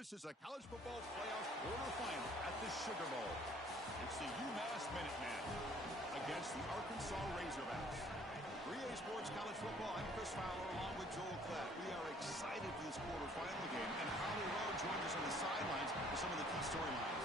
This is a college football playoff quarterfinal at the Sugar Bowl. It's the UMass Minutemen against the Arkansas Razorbacks. 3A Sports College Football, I'm Chris Fowler along with Joel Klatt. We are excited for this quarterfinal game, and Holly Rowe joins us on the sidelines for some of the key storylines.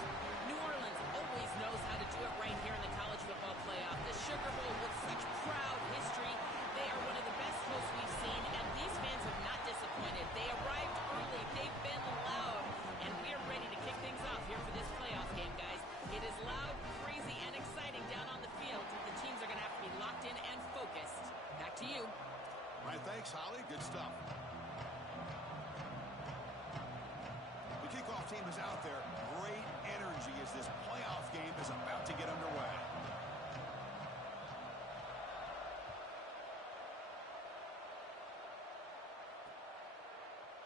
New Orleans always knows how to do it right here in the college football playoff. The Sugar Bowl with such proud history. They are one of the best hosts we've seen, and these fans have not disappointed. They arrived early, they've been loud, and we are ready to kick things off here for this playoff game, guys. It is loud, crazy, and exciting down on the field. The teams are going to have to be locked in and focused. Back to you. All right, thanks, Holly. Good stuff. The kickoff team is out there. Great energy as this playoff game is about to get underway.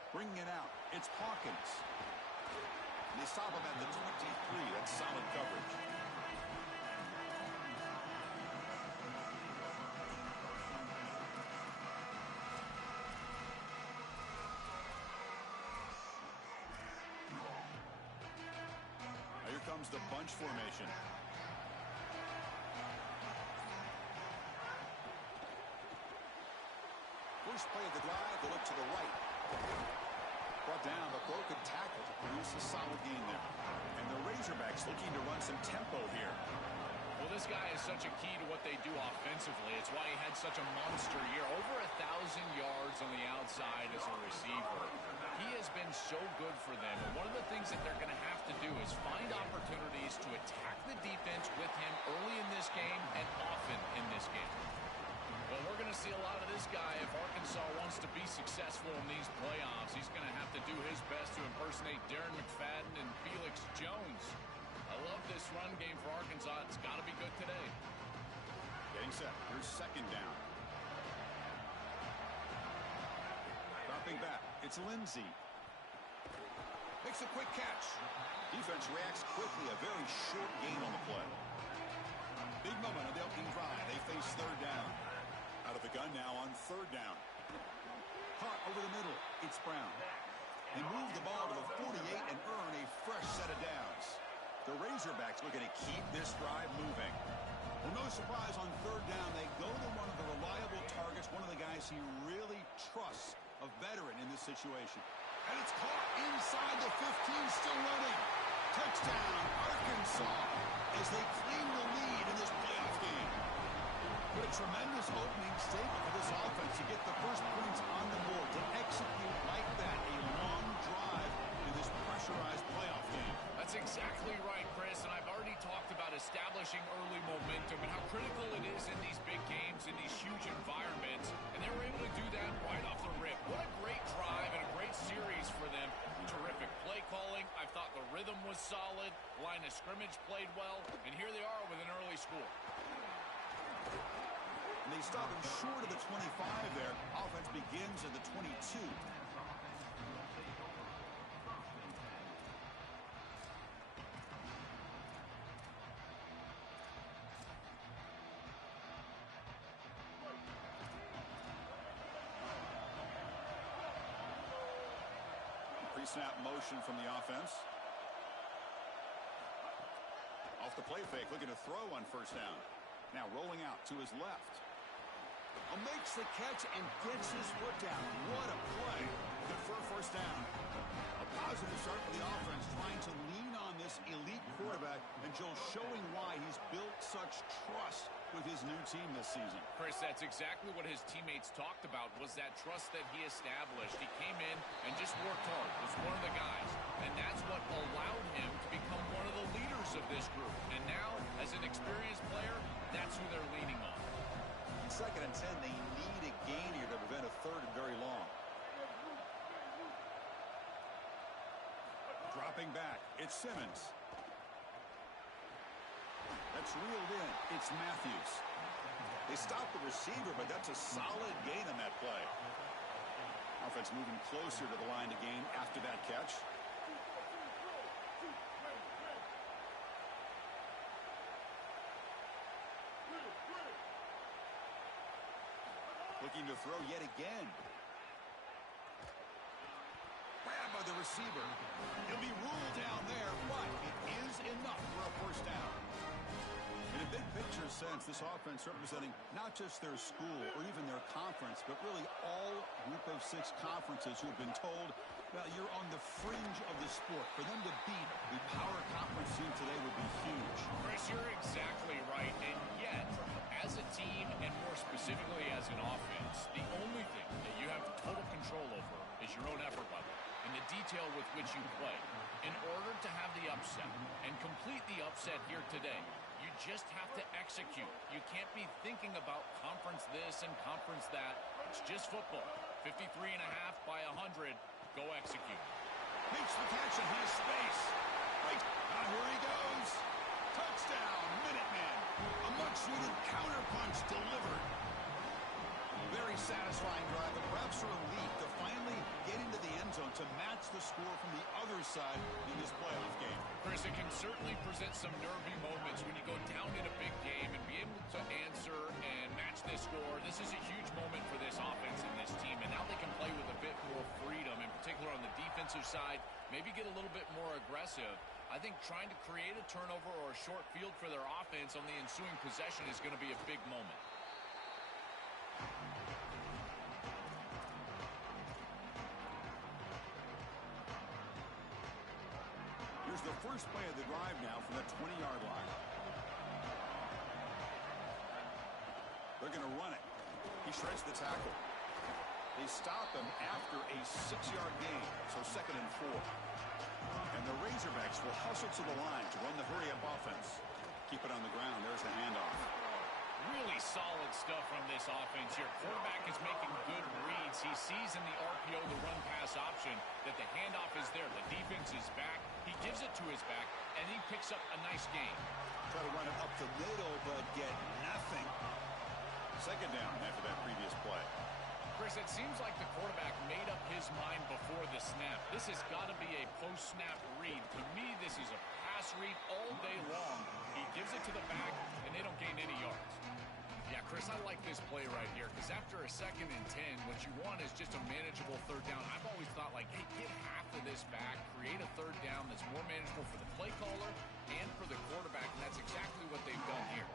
Bringing it out, it's Hawkins. They stop him at the 23. That's solid coverage. Now here comes the bunch formation. First play of the drive, they look to the right. Brought down, but broken tackle to produce a solid gain there. And the Razorbacks looking to run some tempo here. Well, this guy is such a key to what they do offensively. It's why he had such a monster year. Over 1,000 yards on the outside as a receiver. He has been so good for them. And one of the things that they're going to have to do is find opportunities to attack the defense with him early in this game and often in this game. Well, we're going to see a lot of this guy. If Arkansas wants to be successful in these playoffs, he's going to have to do his best to impersonate Darren McFadden and Felix Jones. I love this run game for Arkansas. It's got to be good today. Getting set. Here's second down. Dropping back. It's Lindsey. Makes a quick catch. Defense reacts quickly. A very short gain on the play. Big moment of the opening drive. They face third down. Out of the gun now on third down. Caught over the middle. It's Brown. They move the ball to the 48 and earn a fresh set of downs. The Razorbacks looking to keep this drive moving. Well, no surprise on third down. They go to one of the reliable targets, one of the guys he really trusts, a veteran in this situation. And it's caught inside the 15, still running. Touchdown, Arkansas, as they claim the lead in this playoff game. What a tremendous opening statement for this offense to get the first points on the board, to execute like that, a long drive in this pressurized playoff game. That's exactly right, Chris, and I've already talked about establishing early momentum and how critical it is in these big games, in these huge environments, and they were able to do that right off the rip. What a great drive and a great series for them. Terrific play calling. I thought the rhythm was solid. Line of scrimmage played well, and here they are with an early score. And they stop him short of the 25 there. Offense begins at the 22. Pre-snap motion from the offense. Off the play fake, looking to throw on first down. Now rolling out to his left. Makes the catch and gets his foot down. What a play. Good for a first down. A positive start for the offense, trying to lean on this elite quarterback, and Joe showing why he's built such trust with his new team this season. Chris, that's exactly what his teammates talked about, was that trust that he established. He came in and just worked hard, was one of the guys, and that's what allowed him to become one of the leaders of this group. And now, as an experienced player, that's who they're leaning on. Second and 10, they need a gain here to prevent a third and very long. Dropping back, it's Simmons. That's reeled in, it's Matthews. They stop the receiver, but that's a solid gain on that play. Offense moving closer to the line to gain after that catch. Looking to throw yet again. Grabbed by the receiver. He'll be ruled down there, but it is enough for a first down. In a big picture sense, this offense representing not just their school or even their conference, but really all Group of 6 conferences who have been told, well, you're on the fringe of the sport. For them to beat the power conference team today would be huge. Chris, you're exactly right. And yet, as a team and more specifically as an offense, the only thing that you have total control over is your own effort level and the detail with which you play. In order to have the upset and complete the upset here today, you just have to execute. You can't be thinking about conference this and conference that. It's just football. 53.5 by 100. Go execute. Makes the catch and has space. Right. Here he goes. Touchdown, Minutemen. A much-needed counterpunch delivered. Very satisfying drive, but perhaps a relief to finally get into the end zone to match the score from the other side in this playoff game. Chris, it can certainly present some nervy moments when you go down in a big game and be able to answer and match this score. This is a huge moment for this offense and this team, and now they can play with a bit more freedom, in particular on the defensive side, maybe get a little bit more aggressive. I think trying to create a turnover or a short field for their offense on the ensuing possession is going to be a big moment. Here's the first play of the drive now from the 20-yard line. They're going to run it. He shreds the tackle. They stop him after a 6-yard gain, so 2nd and 4. And the Razorbacks will hustle to the line to run the hurry-up offense. Keep it on the ground. There's the handoff. Really solid stuff from this offense here. Quarterback is making good reads. He sees in the RPO, the run-pass option, that the handoff is there. The defense is back. He gives it to his back, and he picks up a nice gain. Try to run it up the middle, but get nothing. 2nd down after that previous play. Chris, it seems like the quarterback made up his mind before the snap. This has got to be a post-snap read. To me, this is a pass read all day long. He gives it to the back, and they don't gain any yards. Yeah, Chris, I like this play right here because after a 2nd and 10, what you want is just a manageable 3rd down. I've always thought, like, hey, get half of this back, create a 3rd down that's more manageable for the play caller and for the quarterback, and that's exactly what they've done here.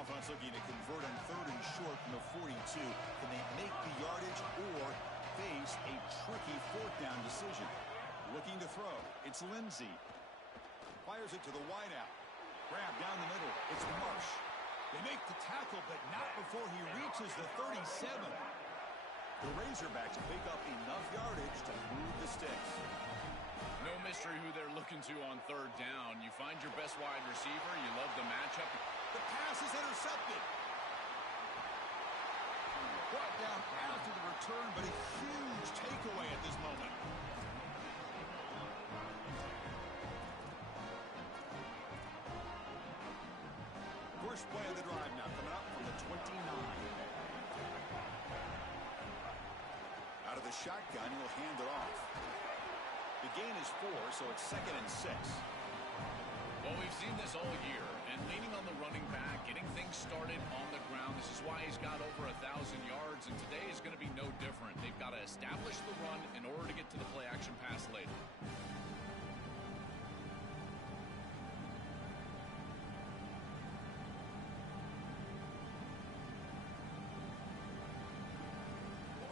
Offense looking to convert on 3rd and short from the 42. Can they make the yardage or face a tricky 4th down decision? Looking to throw. It's Lindsey. Fires it to the wideout. Grab down the middle. It's Marsh. They make the tackle, but not before he reaches the 37. The Razorbacks pick up enough yardage to move the sticks. No mystery who they're looking to on 3rd down. You find your best wide receiver. You love the matchup. The pass is intercepted. Brought down after the return, but a huge takeaway at this moment. First play of the drive now coming up from the 29. Out of the shotgun, he'll hand it off. The gain is 4, so it's 2nd and 6. Well, we've seen this all year, and leaning on the running back, getting things started on the ground. This is why he's got over 1,000 yards, and today is going to be no different. They've got to establish the run in order to get to the play-action pass later.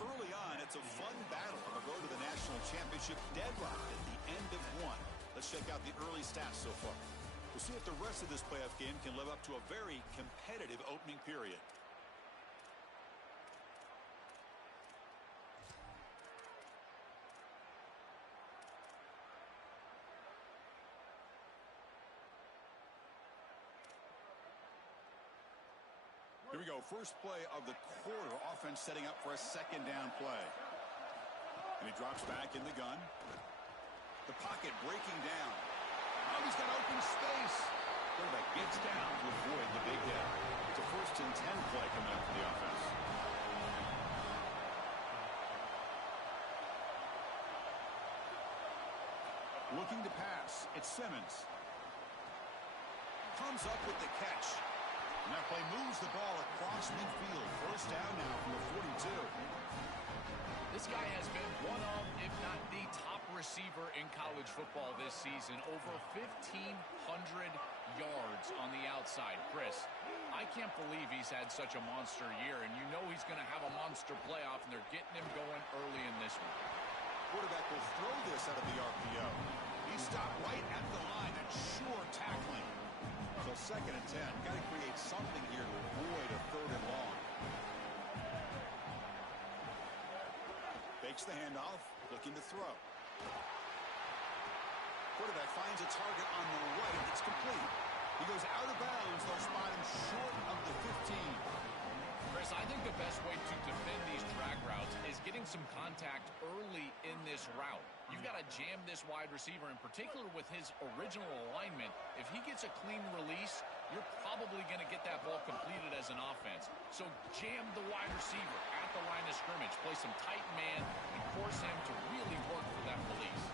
Early on, it's a fun battle on the road to the national championship, deadlocked at the end of 1. Let's check out the early stats so far. We'll see if the rest of this playoff game can live up to a very competitive opening period. Here we go. First play of the quarter. Offense setting up for a 2nd down play. And he drops back in the gun. The pocket breaking down. Oh, he's got open space. Quarterback gets down to avoid the big hit. It's a 1st and 10 play coming up for the offense. Looking to pass. It's Simmons. Comes up with the catch. And that play moves the ball across midfield. First down now from the 42. This guy has been one of, if not the top receiver in college football this season. Over 1,500 yards on the outside. Chris, I can't believe he's had such a monster year, and you know he's going to have a monster playoff, and they're getting him going early in this one. Quarterback will throw this out of the RPO. He stopped right at the line. That's sure tackling. So 2nd and 10. Got to create something here to avoid a 3rd and long. Fakes the handoff, looking to throw. Quarterback finds a target on the right. It's complete. He goes out of bounds. They'll spot him short of the 15. Chris, I think the best way to defend these drag routes is getting some contact early in this route. You've got to jam this wide receiver, in particular with his original alignment. If he gets a clean release, you're probably going to get that ball completed as an offense. So jam the wide receiver at the line of scrimmage, play some tight man, and force him to really work for that release.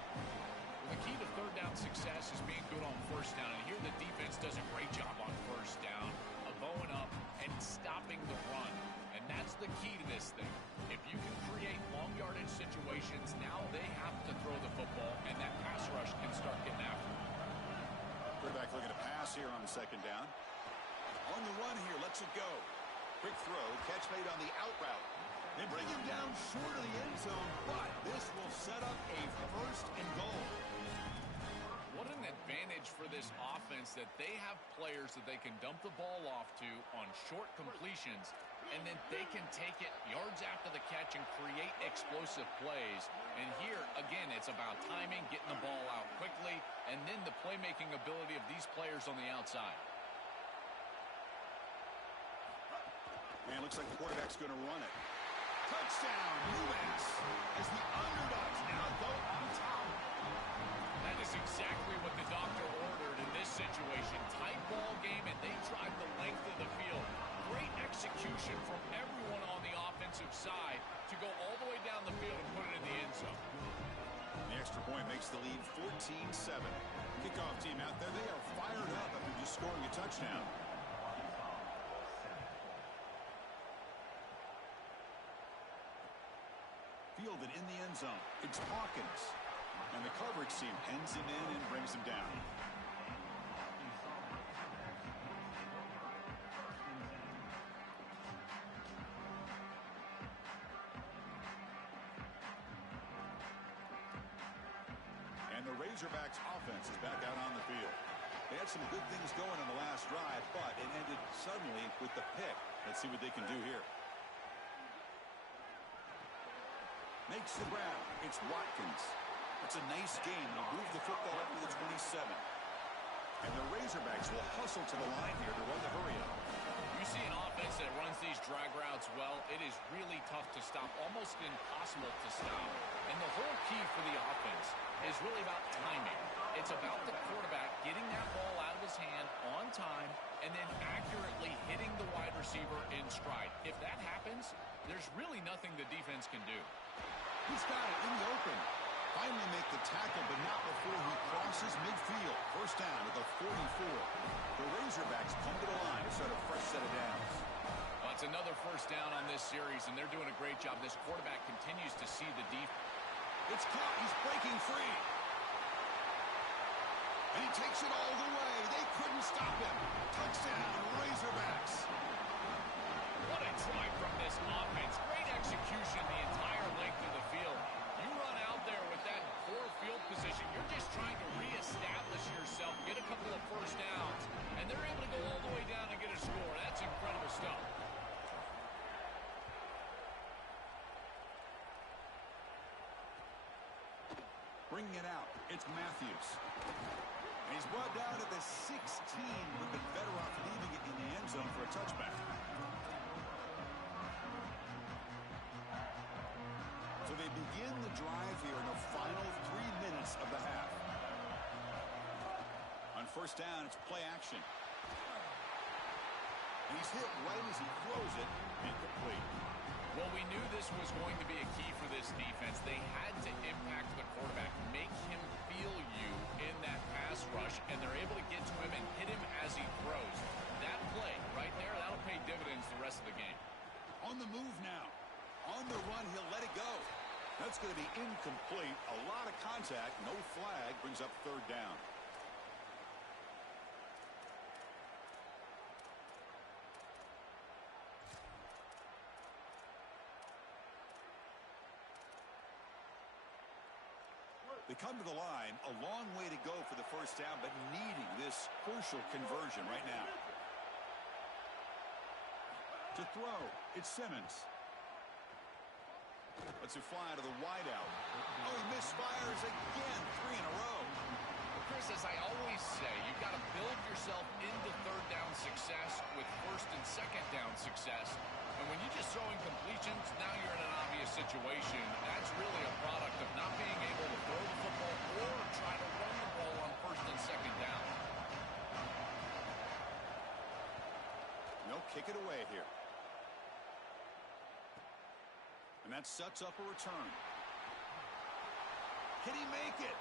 Well, the key to 3rd down success is being good on 1st down, and here the defense does a great job on 1st down of bowing up and stopping the run. And that's the key to this thing. If you can create long yardage situations, now they have to throw the football, and that pass rush can start getting after it. Quarterback looking to pass here on 2nd down. On the run here, lets it go. Quick throw, catch made on the out route. They bring him down short of the end zone, but this will set up a 1st and goal. What an advantage for this offense that they have players that they can dump the ball off to on short completions, and then they can take it yards after the catch and create explosive plays. And here, again, it's about timing, getting the ball out quickly, and then the playmaking ability of these players on the outside. Man, looks like the quarterback's going to run it. Touchdown, UMass, as the underdogs now go on top. That is exactly what the doctor ordered in this situation. Tight ball game, and they drive the length of the field. Great execution from everyone on the offensive side to go all the way down the field and put it in the end zone. The extra point makes the lead 14-7. Kickoff team out there, they are fired up after just scoring a touchdown. Fielded in the end zone. It's Hawkins. And the coverage team pens him in and brings him down. And the Razorbacks offense is back out on the field. They had some good things going on the last drive, but it ended suddenly with the pick. Let's see what they can do here. Makes the grab. It's Watkins. It's a nice game. They move the football up to the 27. And the Razorbacks will hustle to the line here to run the hurry-up. You see an offense that runs these drag routes well, it is really tough to stop, almost impossible to stop. And the whole key for the offense is really about timing. It's about the quarterback getting that ball out of his hand on time and then accurately hitting the wide receiver in stride. If that happens, there's really nothing the defense can do. He's got it in the open. Finally make the tackle, but not before he crosses midfield. First down at the 44. The Razorbacks come to the line to start a fresh set of downs. Well, it's another first down on this series, and they're doing a great job. This quarterback continues to see the defense. It's caught. He's breaking free. And he takes it all the way. They couldn't stop him. Touchdown, Razorbacks. What a drive from this offense. Great execution the entire length of the field. You run out there with that poor field position. You're just trying to reestablish yourself, get a couple of first downs, and they're able to go all the way down and get a score. That's incredible stuff. Bringing it out, it's Matthews. And he's brought down to the 16. Would have been better off leaving it in the end zone for a touchback. So they begin the drive here in the final 3 minutes of the half. On first down, it's play action. And he's hit right as he throws it, incomplete. Well, we knew this was going to be a key for this defense. They had to impact the quarterback, make him feel you in that pass rush, and they're able to get to him and hit him as he throws. That play right there, rest of the game. On the move now. On the run, he'll let it go. That's going to be incomplete. A lot of contact. No flag. Brings up third down. They come to the line, a long way to go for the first down, but needing this crucial conversion right now. To throw, it's Simmons. Lets it fly to the wideout. Oh, he misfires again, 3 in a row. Well, Chris, as I always say, you've got to build yourself into third down success with first and second down success. And when you just throw in completions, now you're in an obvious situation. That's really a product of not being able to throw the football or try to run the ball on first and second down. They'll kick it away here. And that sets up a return. Can he make it?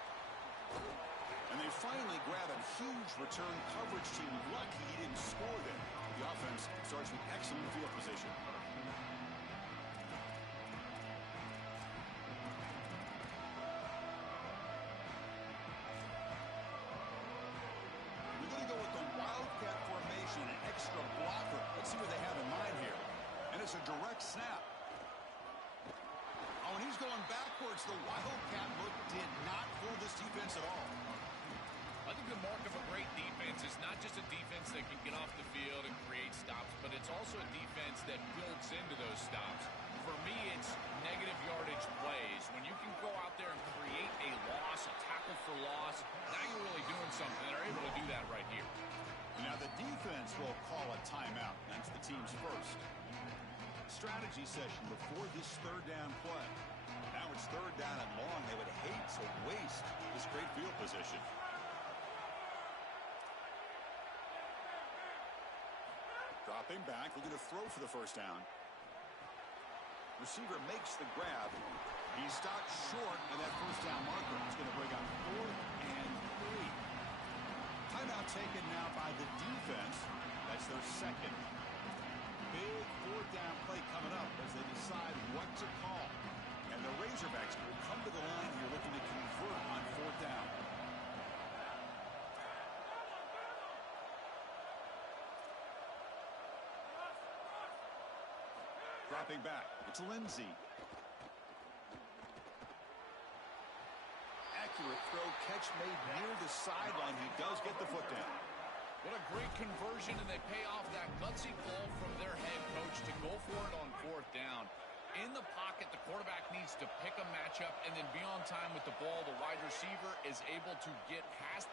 And they finally grab a huge return coverage team. Lucky he didn't score there. The offense starts with excellent field position. We're going to go with the Wildcat formation, an extra blocker. Let's see what they have in mind here. And it's a direct snap. Oh, and he's going backwards. The Wildcat look did not fool this defense at all. I think the mark of a great defense is not just a defense that can get off the field and create stops, but it's also a defense that builds into those stops. For me, it's negative yardage plays. When you can go out there and create a loss, a tackle for loss, now you're really doing something. They're able to do that right here. Now the defense will call a timeout. That's the team's first. Strategy session before this third down play. Now it's third down and long. They would hate to waste this great field position. Dropping back, looking to throw for the first down. Receiver makes the grab. He stopped short of that first down marker. It's going to bring on 4th and 3. Timeout taken now by the defense. That's their second. Big fourth down play coming up as they decide what to call. And the Razorbacks will come to the line here looking to convert on fourth down. Dropping back, it's Lindsey. Accurate throw, catch made near the sideline. He does get the foot down. What a great conversion, and they pay off that gutsy call from their head coach to go for it on fourth down. In the pocket, the quarterback needs to pick a matchup and then be on time with the ball. The wide receiver is able to get past.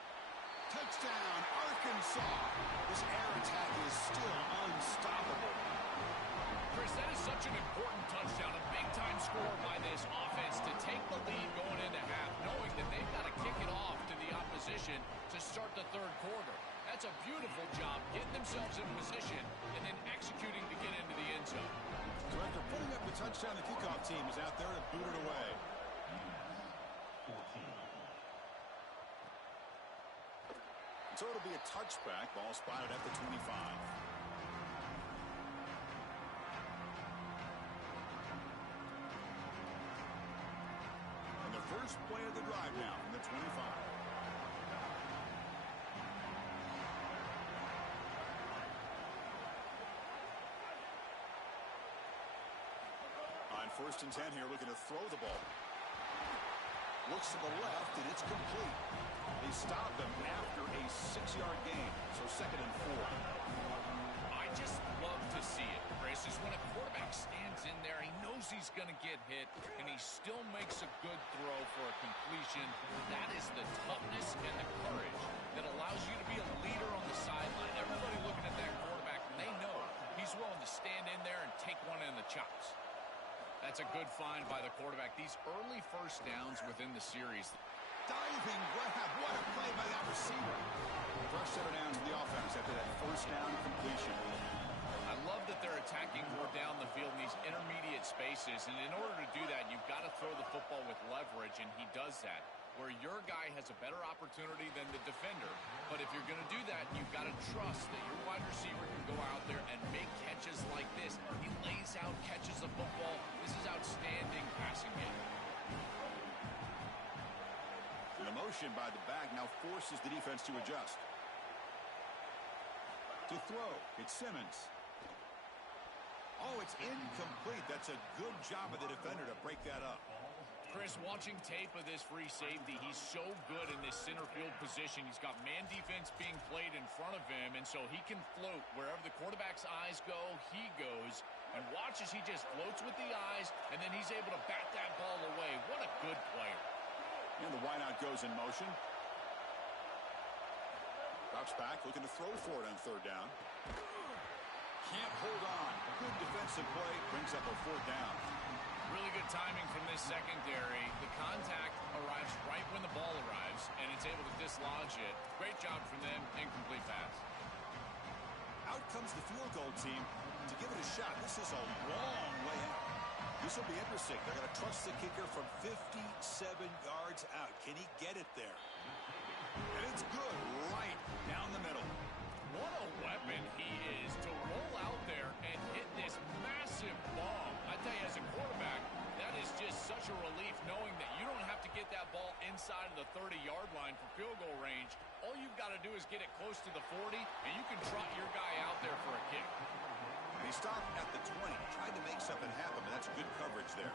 Touchdown, Arkansas. This air attack is still unstoppable. Chris, that is such an important touchdown, a big-time score by this offense to take the lead going into half, knowing that they've got to kick it off to the opposition to start the third quarter. That's a beautiful job, getting themselves in position and then executing to get into the end zone. So after putting up the touchdown, the kickoff team is out there to boot it away. So it'll be a touchback, ball spotted at the 25. First play of the drive now from the 25. On 1st and 10 here, looking to throw the ball. Looks to the left, and it's complete. They stopped him after a 6-yard gain, so 2nd and 4. I just love to see it, Chris, is when a quarterback stands in there, he knows he's going to get hit, and he still makes a good throw for a completion. That is the toughness and the courage that allows you to be a leader on the sideline. Everybody looking at that quarterback, and they know he's willing to stand in there and take one in the chops. That's a good find by the quarterback. These early first downs within the series. Diving grab. What a play by that receiver. Fresh set of downs in the offense after that first down completion. I love that they're attacking more down the field in these intermediate spaces, and in order to do that, you've got to throw the football with leverage, and he does that. where your guy has a better opportunity than the defender. But if you're going to do that, you've got to trust that your wide receiver can go out there and make catches like this. He lays out, catches the football. This is outstanding passing game. The motion by the back now forces the defense to adjust. To throw, it's Simmons. Oh, it's incomplete. That's a good job of the defender to break that up. Chris, watching tape of this free safety, he's so good in this center field position. He's got man defense being played in front of him, and so he can float. Wherever the quarterback's eyes go, he goes. And watch as he just floats with the eyes, and then he's able to bat that ball away. What a good player. And the wideout goes in motion. Drops back, looking to throw for it on third down. Can't hold on. Good defensive play. Brings up a fourth down. Really good timing from this secondary. The contact arrives right when the ball arrives, and it's able to dislodge it. Great job from them. Incomplete pass. Out comes the field goal team to give it a shot. This is a long way out. This will be interesting. They're going to trust the kicker from 57 yards out. Can he get it there? And it's good right down the middle. What a weapon he is to roll out there and hit this massive bomb. I tell you, as a quarterback, that is just such a relief knowing that you don't have to get that ball inside of the 30-yard line for field goal range. All you've got to do is get it close to the 40, and you can trot your guy out there for a kick. They stop at the 20, tried to make something happen, but that's good coverage there.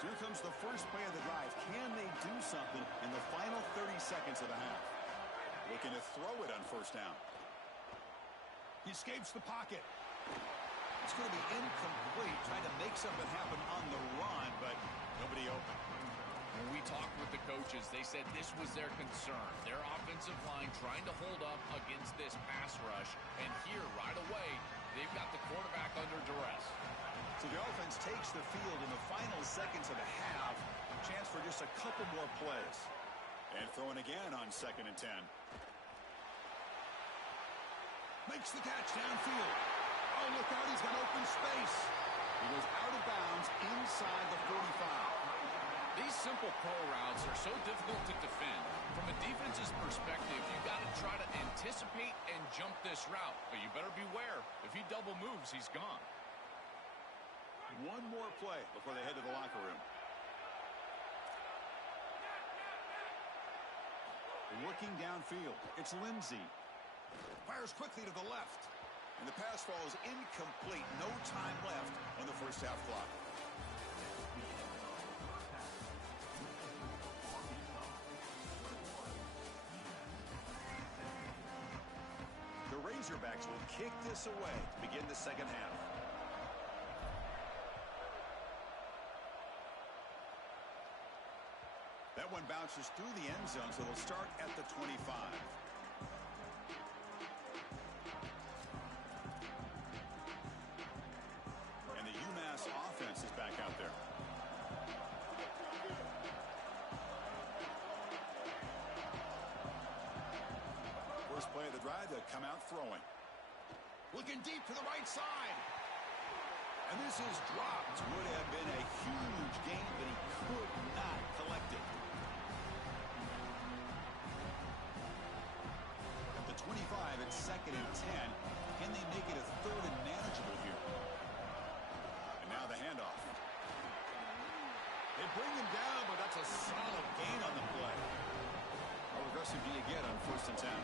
So here comes the first play of the drive. Can they do something in the final 30 seconds of the half? Looking to throw it on first down. He escapes the pocket. It's going to be incomplete, trying to make something happen on the run, but nobody open. When we talked with the coaches, they said this was their concern. Their offensive line trying to hold up against this pass rush. And here, right away, they've got the quarterback under duress. So the offense takes the field in the final seconds of the half. Chance for just a couple more plays. And throwing again on 2nd and 10. Makes the catch downfield. Oh, look out, he's got open space. He goes out of bounds inside the 45. These simple pro routes are so difficult to defend. From a defense's perspective, you've got to try to anticipate and jump this route. But you better beware. If he double moves, he's gone. One more play before they head to the locker room. Looking downfield, it's Lindsey. Fires quickly to the left. And the pass falls incomplete. No time left on the first half clock. The Razorbacks will kick this away to begin the second half. That one bounces through the end zone, so they'll start at the 25. And the UMass offense is back out there. First play of the drive, they'll come out throwing. Looking deep to the right side. And this is dropped. Would have been a huge gain, but he could not collect it. At the 25, it's 2nd and 10. Can they make it a 3rd and manageable here? And now the handoff. They bring him down, but that's a solid gain on the play. How aggressive do you get on 1st and 10?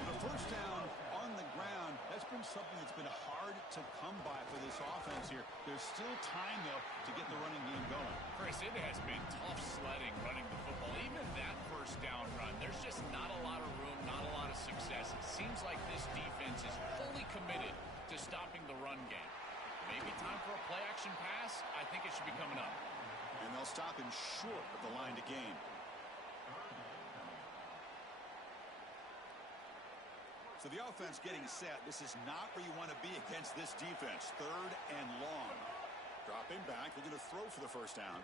The first down on the ground, that's been something that's been hard to come by for this offense here. There's still time, though, to get the running game going. Chris, it has been tough sledding running the football. Even that first down run, there's just not a lot of room, not a lot of success. It seems like this defense is fully committed to stopping the run game. Maybe time for a play-action pass? I think it should be coming up. And they'll stop him short of the line to gain. So the offense getting set. This is not where you want to be against this defense. 3rd and long. Dropping back. They're going to throw for the first down.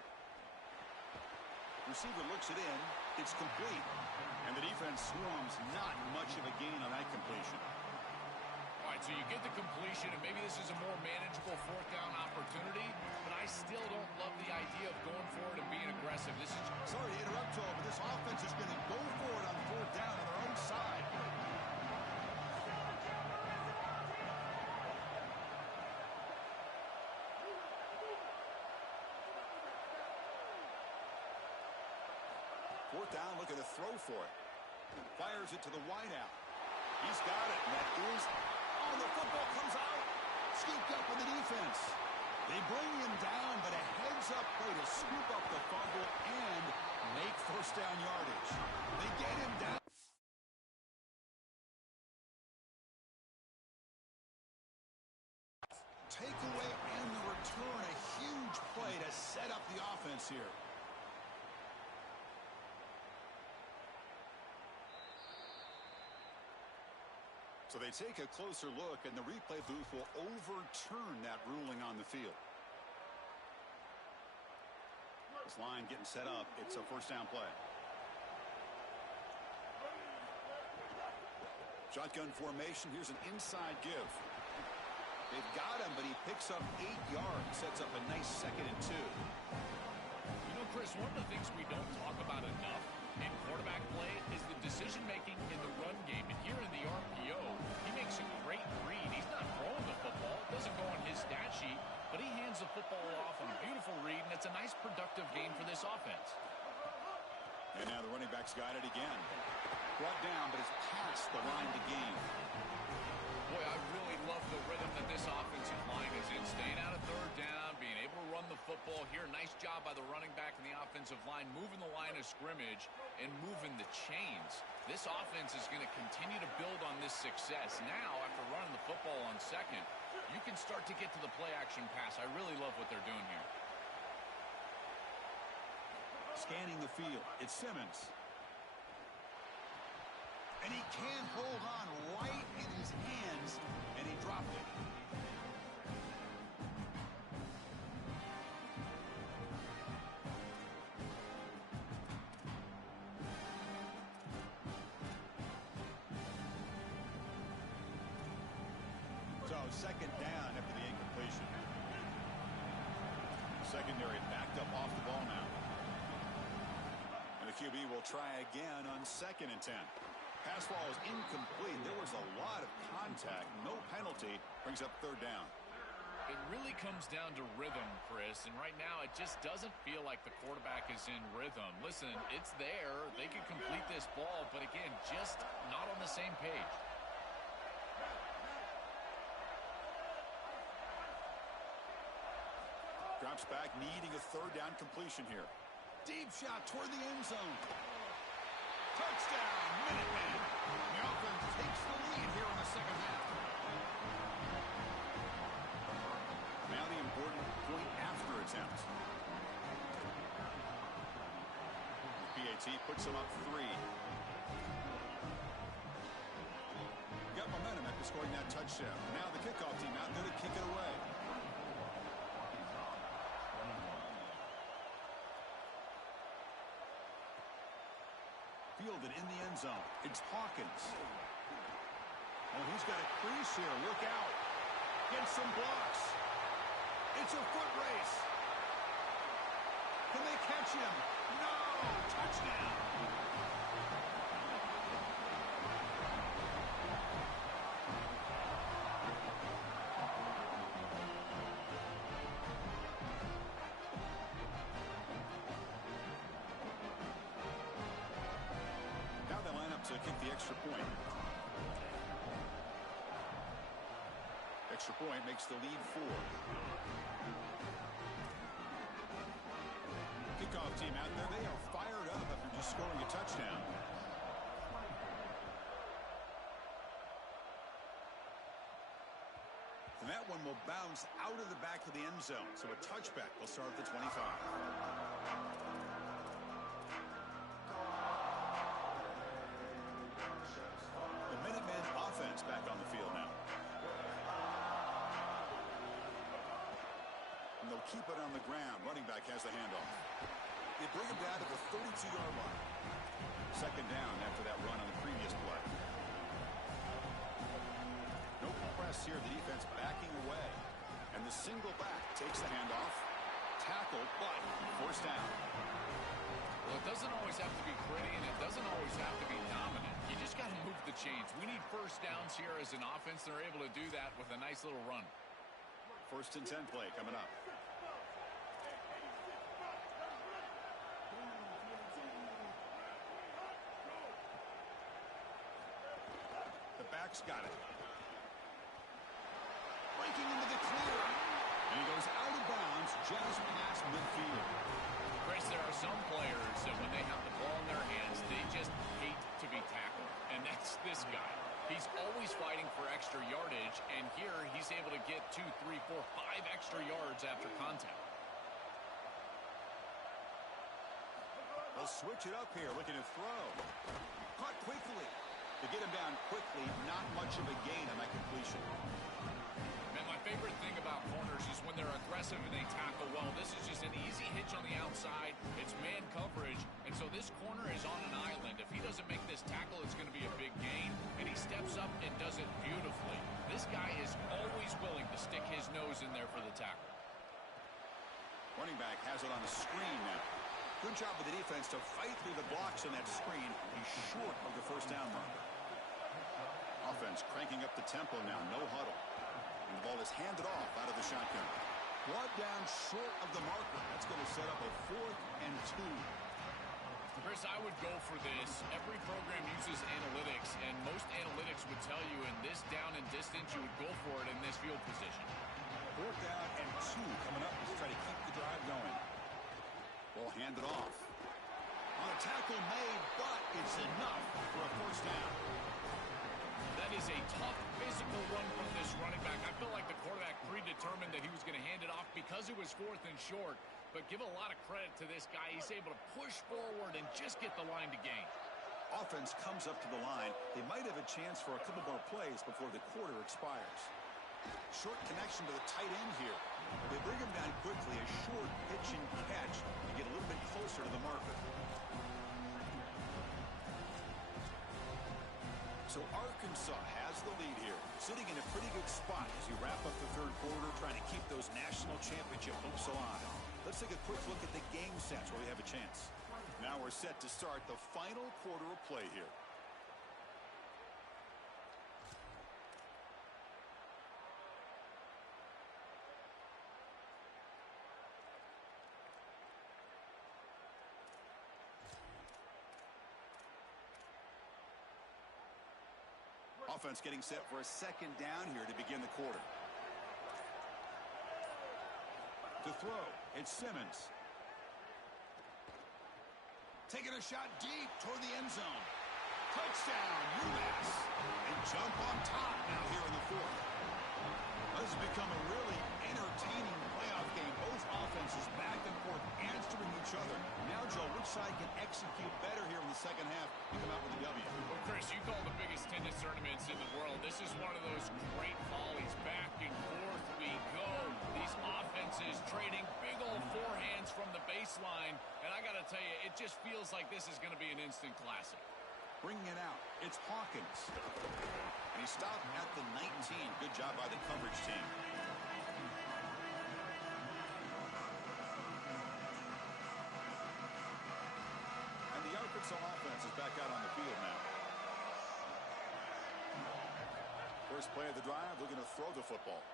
Receiver looks it in. It's complete. And the defense swarms. Not much of a gain on that completion. All right, so you get the completion, and maybe this is a more manageable 4th down opportunity, but I still still don't love the idea of going for it and being aggressive. This is... Sorry to interrupt, Joel, but this offense is going to go for it on fourth down on their own side. Fourth down, looking to throw for it. Fires it to the wideout. He's got it, and that is... Oh, the football comes out. Scooped up in the defense. They bring him down, but a heads-up play to scoop up the fumble and make first down yardage. They get him down. Takeaway and the return, a huge play to set up the offense here. So they take a closer look, and the replay booth will overturn that ruling on the field. This line getting set up. It's a first down play. Shotgun formation. Here's an inside give. They've got him, but he picks up 8 yards. Sets up a nice 2nd and 2. You know, Chris, one of the things we don't talk about enough in quarterback play is the decision-making in the run game. And here in the RPO, he makes a great read. He's not throwing the football. It doesn't go on his stat sheet, but he hands the football off on a beautiful read, and it's a nice, productive game for this offense. And now the running back's got it again. Brought down, but it's past the line to gain. Boy, I really love the rhythm that this offensive line is in. Staying out of third down, being able to run the football here. Nice job by the running back and the offensive line, moving the line of scrimmage and moving the chains. This offense is going to continue to build on this success. Now, after running the football on second, you can start to get to the play-action pass. I really love what they're doing here. Scanning the field, it's Simmons. And he can't hold on right in his hands, and he dropped it. So, second down after the incompletion. Secondary backed up off the ball now. And the QB will try again on 2nd and 10. Pass ball is incomplete. There was a lot of contact. No penalty. Brings up 3rd down. It really comes down to rhythm, Chris, and right now it just doesn't feel like the quarterback is in rhythm. Listen, it's there. They can complete this ball, but again, just not on the same page. Drops back, needing a 3rd down completion here. Deep shot toward the end zone. Touchdown, Minutemen. The offense takes the lead here in the second half. Now the important point after attempt. PAT puts them up 3. Got momentum after scoring that touchdown. Now the kickoff team out there to kick it away. Fielded in the end zone. It's Hawkins. Oh, he's got a crease here. Look out. Gets some blocks. It's a foot race. Can they catch him? No! Touchdown! To kick the extra point. Extra point makes the lead 4. Kickoff team out there. They are fired up after just scoring a touchdown. And that one will bounce out of the back of the end zone. So a touchback will start at the 25. Back on the field now. And they'll keep it on the ground. Running back has the handoff. They bring him down to the 32-yard line. Second down after that run on the previous play. No press here. The defense backing away. And the single back takes the handoff. Tackle first down. Well, it doesn't always have to be pretty, and it doesn't always have to be dominant. You just got to move the chains. We need first downs here as an offense. They're able to do that with a nice little run. 1st and 10 play coming up. The back's got it. Breaking into the clear. And he goes out of bounds just past midfield. Chris, there are some players that when they have the ball in their hands, they just hate to be tackled. And that's this guy. He's always fighting for extra yardage, and here he's able to get 2, 3, 4, 5 extra yards after contact. They'll switch it up here, looking to throw. Caught quickly. To get him down quickly, not much of a gain on that completion. Man, my favorite thing about corners is when they're aggressive and they tackle well. This is just an easy hitch on the outside. It's man coverage, and so this corner is on an island. If he doesn't make this tackle, it's going to be a big gain, and he steps up and does it beautifully. This guy is always willing to stick his nose in there for the tackle. Running back has it on the screen now. Good job with the defense to fight through the blocks on that screen. He's short of the first down marker. Offense cranking up the tempo now, no huddle. And the ball is handed off out of the shotgun. Brought down short of the marker. That's going to set up a 4th and 2. Chris, I would go for this. Every program uses analytics, and most analytics would tell you in this down and distance, you would go for it in this field position. 4th down and 2 coming up to try to keep the drive going. Ball handed off. On a tackle made, but it's enough for a first down. That is a tough physical run from this running back. I feel like the quarterback predetermined that he was going to hand it off because it was 4th and short. But give a lot of credit to this guy. He's able to push forward and just get the line to gain. Offense comes up to the line. They might have a chance for a couple more plays before the quarter expires. Short connection to the tight end here. They bring him down quickly. A short pitch and catch to get a little bit closer to the marker. So Arkansas has the lead here, sitting in a pretty good spot as you wrap up the 3rd quarter, trying to keep those national championship hopes alive. Let's take a quick look at the game sets where we have a chance. Now we're set to start the final quarter of play here. Offense getting set for a 2nd down here to begin the quarter. To throw, it's Simmons. Taking a shot deep toward the end zone. Touchdown, UMass. And jump on top now here in the 4th. This has become a really entertaining playoff game. Both offenses back and forth answering each other. Now, Joe, which side can execute better here in the 2nd half and come out with a W? Well, Chris, you call the biggest tennis tournaments in the world. This is one of those great volleys. Back and forth we go. These offenses trading big old forehands from the baseline. And I got to tell you, it just feels like this is going to be an instant classic. Bringing it out, it's Hawkins. And he stopped at the 19. Good job by the coverage team. And the Arkansas offense is back out on the field now. First play of the drive, looking to throw the football.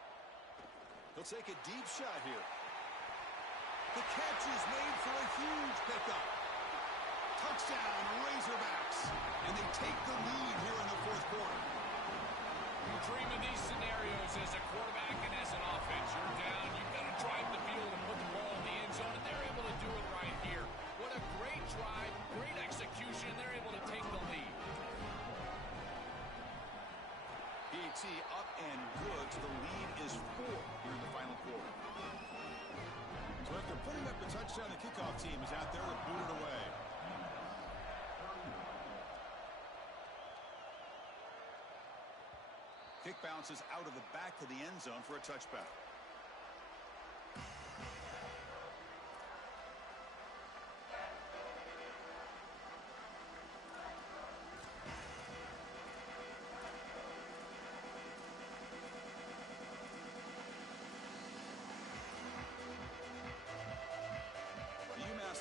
He'll take a deep shot here. The catch is made for a huge pickup. Touchdown, Razorbacks. And they take the lead here in the 4th quarter. You dream of these scenarios as a quarterback and as an offense. You're down, you've got to drive the field and put the ball in the end zone, and they're able to do it right here. What a great drive, great execution. They're able to take the lead. PAT up and good, so the lead is 4 here in the final quarter. So after putting up the touchdown, the kickoff team is out there to boot it away. Kick bounces out of the back of the end zone for a touchback.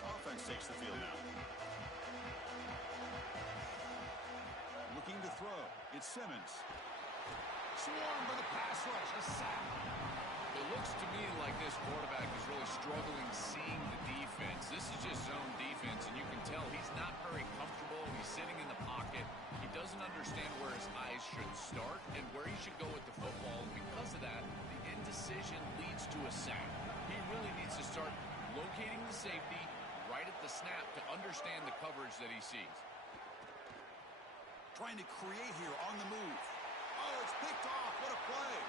offense takes the field now. Looking to throw. It's Simmons. Swarmed by the pass rush. A sack. It looks to me like this quarterback is really struggling seeing the defense. This is just zone defense, and you can tell he's not very comfortable. He's sitting in the pocket. He doesn't understand where his eyes should start and where he should go with the football. And because of that, the indecision leads to a sack. He really needs to start locating the safety right at the snap to understand the coverage that he sees. Trying to create here on the move. Oh, it's picked off. What a play.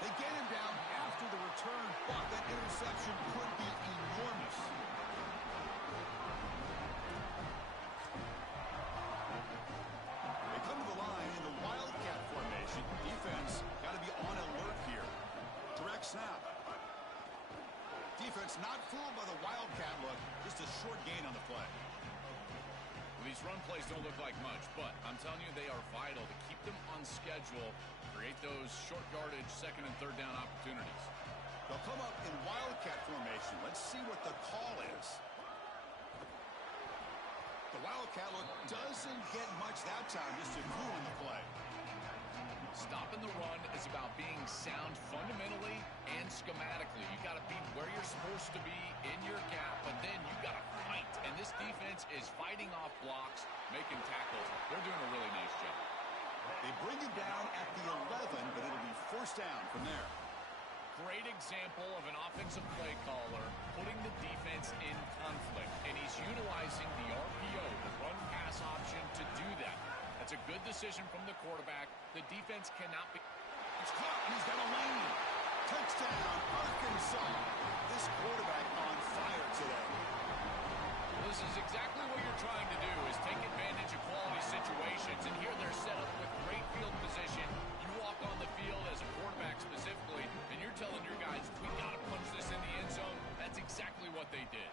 They get him down after the return, but that interception could be enormous. They come to the line in the Wildcat formation. Defense got to be on alert here. Direct snap. Defense not fooled by the Wildcat look. Just a short gain on the play. Well, these run plays don't look like much, but I'm telling you they are vital to keep them on schedule, create those short yardage second and third down opportunities. They'll come up in Wildcat formation. Let's see what the call is. The Wildcat look doesn't get much that time, just a few on the play. Stopping the run is about being sound fundamentally and schematically. You got to be where you're supposed to be in your gap, but then you got to fight. And this defense is fighting off blocks, making tackles. They're doing a really nice job. They bring him down at the 11, but it'll be first down from there. Great example of an offensive play caller putting the defense in conflict, and he's utilizing the RPO, the run-pass option, to do that. That's a good decision from the quarterback. The defense cannot be... It's caught, and he's got a lane. Touchdown, Arkansas. This quarterback on fire today. This is exactly what you're trying to do, is take advantage of quality situations. And here they're set up with great field position. You walk on the field as a quarterback specifically, and you're telling your guys, we got to punch this in the end zone. That's exactly what they did.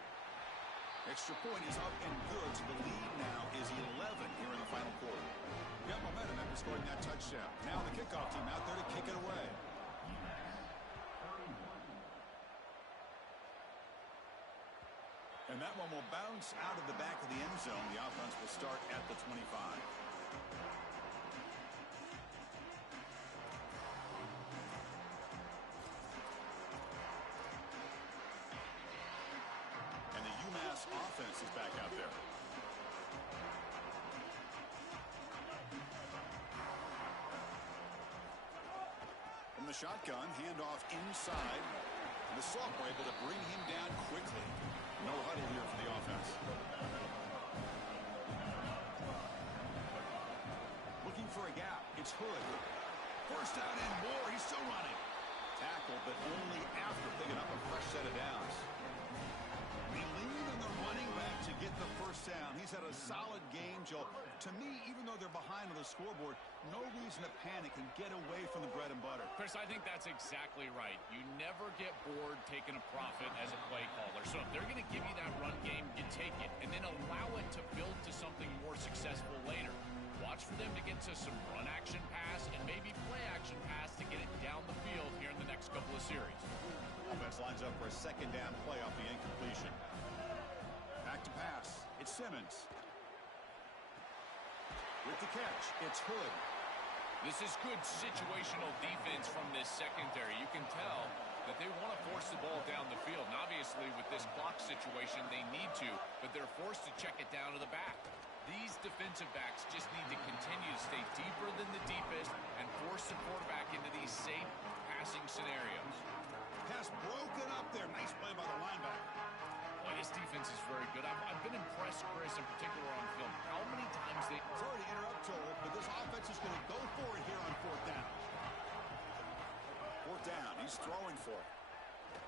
Extra point is up and good, so the lead now is 11 here in the final quarter. Got momentum after scoring that touchdown. Now the kickoff team out there to kick it away. And that one will bounce out of the back of the end zone. The offense will start at the 25. And the UMass offense is back out there. From the shotgun, handoff inside. And the Sophomore able to bring him down quickly. No huddle here for the offense. Looking for a gap. It's Hood. First down and more. He's still running. Tackle, but only after picking up a fresh set of downs. They lean on the running back to get the first down. He's had a solid game, Joe. To me, even though they're behind on the scoreboard, no reason to panic and get away from the bread and butter. Chris, I think that's exactly right. You never get bored taking a profit as a play caller. So if they're going to give you that run game, you take it, and then allow it to build to something more successful later. Watch for them to get to some run action pass and maybe play action pass to get it down the field here in the next couple of series. Offense lines up for a second down play off the incompletion. Back to pass. It's Simmons. With the catch, it's Hood. This is good situational defense from this secondary. You can tell that they want to force the ball down the field. And obviously, with this clock situation, they need to, but they're forced to check it down to the back. These defensive backs just need to continue to stay deeper than the deepest and force the quarterback into these safe passing scenarios. Pass broken up there. Nice play by the linebacker. Boy, this defense is very good. I've been impressed, Chris, in particular on film. How many times they... Sorry to interrupt, Joel, but this offense is going to go for it here on fourth down. Fourth down. He's throwing for it.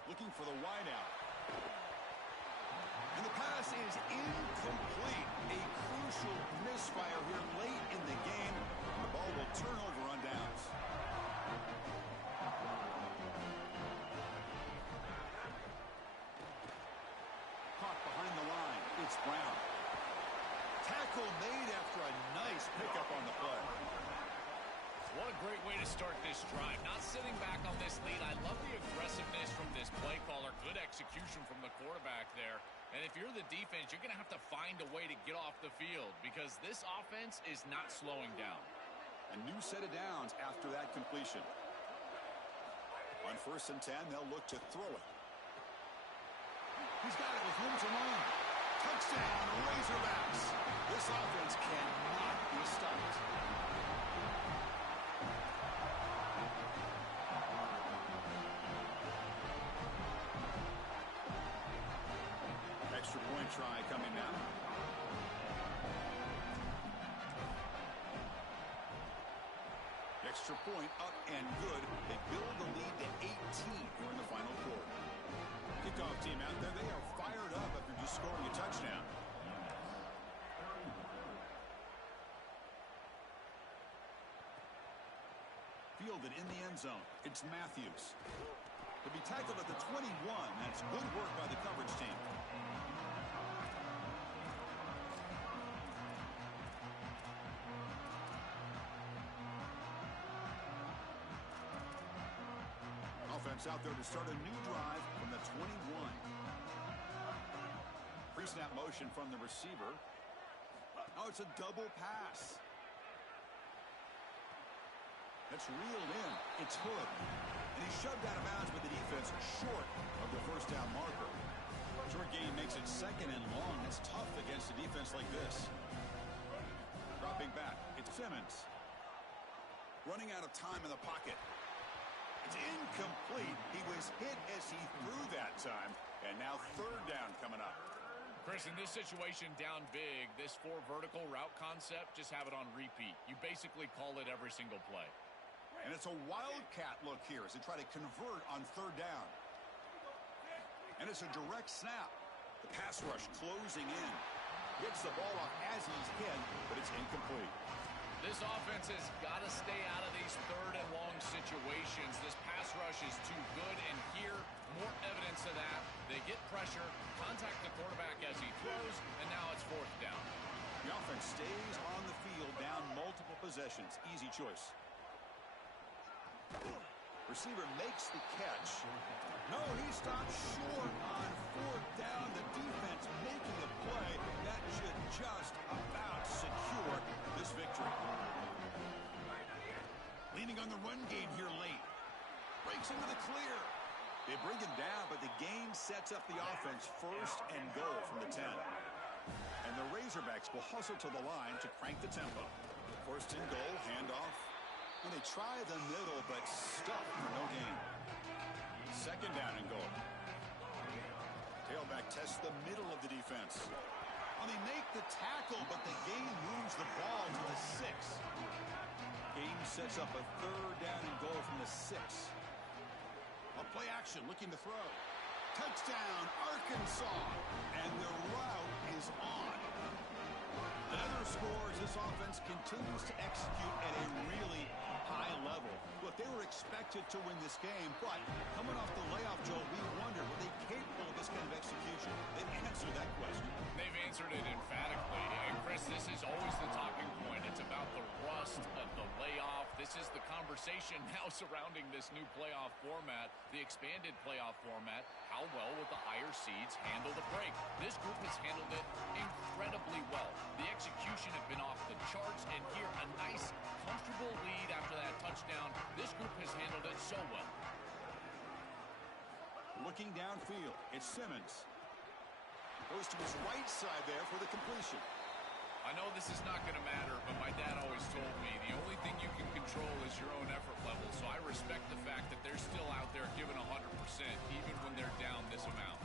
Looking for the wideout. And the pass is incomplete. A crucial misfire here late in the game. The ball will turn over on downs. Caught behind the line. It's Brown. Tackle made after a nice pickup on the play. What a great way to start this drive. Not sitting back on this lead. I love the aggressiveness from this play caller. Good execution from the quarterback there. And if you're the defense, you're going to have to find a way to get off the field because this offense is not slowing down. A new set of downs after that completion. On 1st and 10, they'll look to throw it. He's got it with room to run. Touchdown, the Razorbacks. This offense cannot be stopped. Extra point try coming now. Extra point up and good. They build the lead to 18 here in the final quarter. Kickoff team out there, they are fired up after just scoring a touchdown. Fielded in the end zone. It's Matthews. He'll be tackled at the 21. That's good work by the coverage team. Offense out there to start a new drive from the 21. Pre-snap motion from the receiver. Oh, it's a double pass. That's reeled in. It's Hood. And he's shoved out of bounds with the defense short of the first down marker. Short gain makes it 2nd and long. It's tough against a defense like this. Dropping back. It's Simmons. Running out of time in the pocket. It's incomplete. He was hit as he threw that time. And now 3rd down coming up. Chris, in this situation, down big, this 4 vertical route concept, just have it on repeat. You basically call it every single play. And it's a wildcat look here as they try to convert on 3rd down. And it's a direct snap. The pass rush closing in. Gets the ball off as he's hit, but it's incomplete. This offense has got to stay out of these 3rd and long situations. This pass rush is too good, and here, more evidence of that. They get pressure, contact the quarterback as he throws, and now it's 4th down. The offense stays on the field down multiple possessions. Easy choice. Receiver makes the catch. No, he stops short on 4th down. The defense making a play that should just about secure this victory. Leaning on the run game here late. Breaks into the clear. They bring him down, but the game sets up the offense 1st and goal from the 10. And the Razorbacks will hustle to the line to crank the tempo. 1st and goal, handoff. And they try the middle, but stuck for no gain. 2nd down and goal. Tailback tests the middle of the defense. Well, they make the tackle, but the game moves the ball to the 6. Game sets up a 3rd down and goal from the 6. A play action, looking to throw. Touchdown, Arkansas. And the route is on. Another score as this offense continues to execute at a really high level. Look, they were expected to win this game, but coming off the layoff, Joe, we wonder, were they capable of this kind of execution? They've answered that question. They've answered it emphatically. And, Chris, this is always the talking point. It's about the rust of the layoff. This is the conversation now surrounding this new playoff format, the expanded playoff format. How well will the higher seeds handle the break? This group has handled it incredibly well. The execution has been off the charts, and here a nice, comfortable lead after that touchdown. This group has handled it so well. Looking downfield, it's Simmons. Goes to his right side there for the completion. I know this is not going to matter, but my dad always told me the only thing you can control is your own effort level. So I respect the fact that they're still out there giving 100%, even when they're down this amount.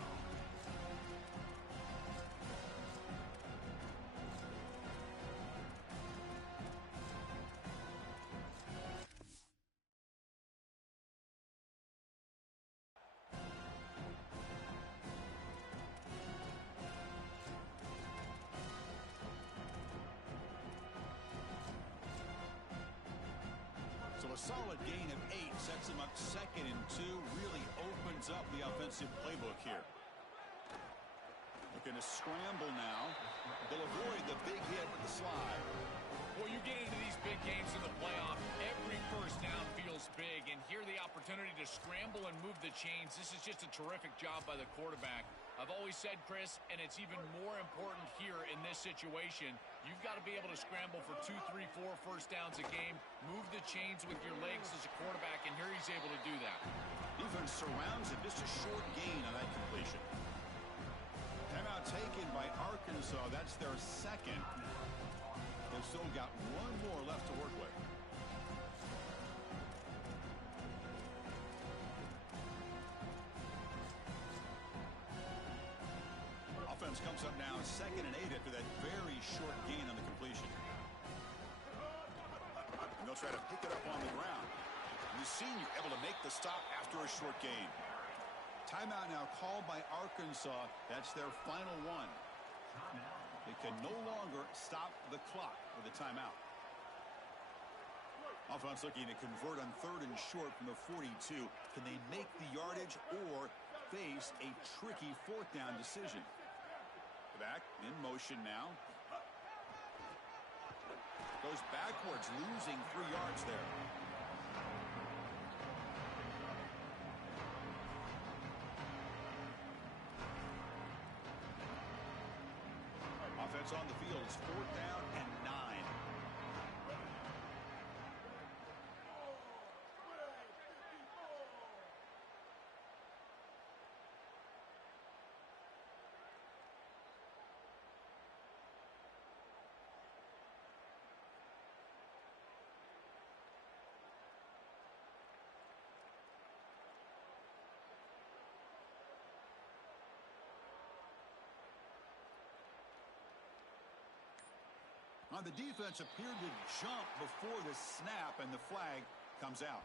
So a solid gain of 8 sets him up 2nd and 2, really opens up the offensive playbook here. The looking to scramble now. They'll avoid the big hit with the slide. Well, you get into these big games in the playoff, every first down feels big, and here the opportunity to scramble and move the chains. This is just a terrific job by the quarterback. I've always said, Chris, and it's even more important here in this situation, you've got to be able to scramble for 2, 3, 4 first downs a game, move the chains with your legs as a quarterback, and here he's able to do that. Defense surrounds him, just a short gain on that completion. Timeout taken by Arkansas. That's their second. They've still got one more left to work with. Offense comes up now 2nd and 8 after that very short gain on the completion. And they'll try to pick it up on the ground. And the senior able to make the stop after a short gain. Timeout now called by Arkansas. That's their final one. They can no longer stop the clock with a timeout. Offense looking to convert on 3rd and short from the 42. Can they make the yardage or face a tricky 4th down decision? Back in motion now. Goes backwards, losing 3 yards there. Offense on the field. It's 4th down and 9. The defense appeared to jump before the snap, and the flag comes out.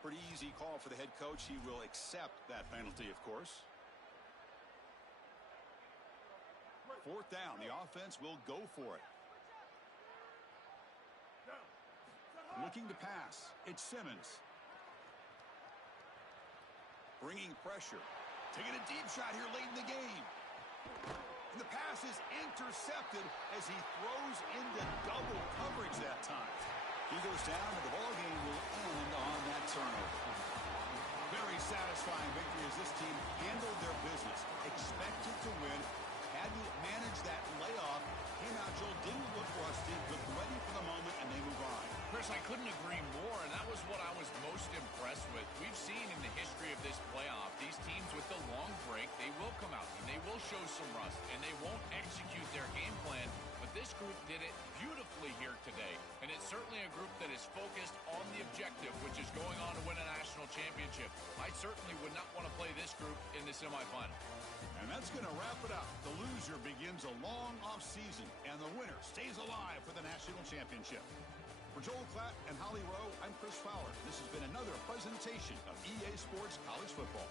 Pretty easy call for the head coach. He will accept that penalty, of course. 4th down. The offense will go for it. Looking to pass. It's Simmons. Bringing pressure. Taking a deep shot here late in the game. And the pass is intercepted as he throws into double coverage that time. He goes down, and the ball game will end on that turnover. Very satisfying victory as this team handled their business. Expected to win. Had to manage that layoff. Came out, Joel, didn't look rusty, looked ready for the moment, and they move on. Chris, I couldn't agree more, and that was what I was most impressed with. We've seen in the history of this playoff, these teams with the long break, they will come out, and they will show some rust, and they won't execute their game plan. But this group did it beautifully here today, and it's certainly a group that is focused on the objective, which is going on to win a national championship. I certainly would not want to play this group in the semifinal. And that's going to wrap it up. The loser begins a long offseason, and the winner stays alive for the national championship. For Joel Klatt and Holly Rowe, I'm Chris Fowler. This has been another presentation of EA Sports College Football.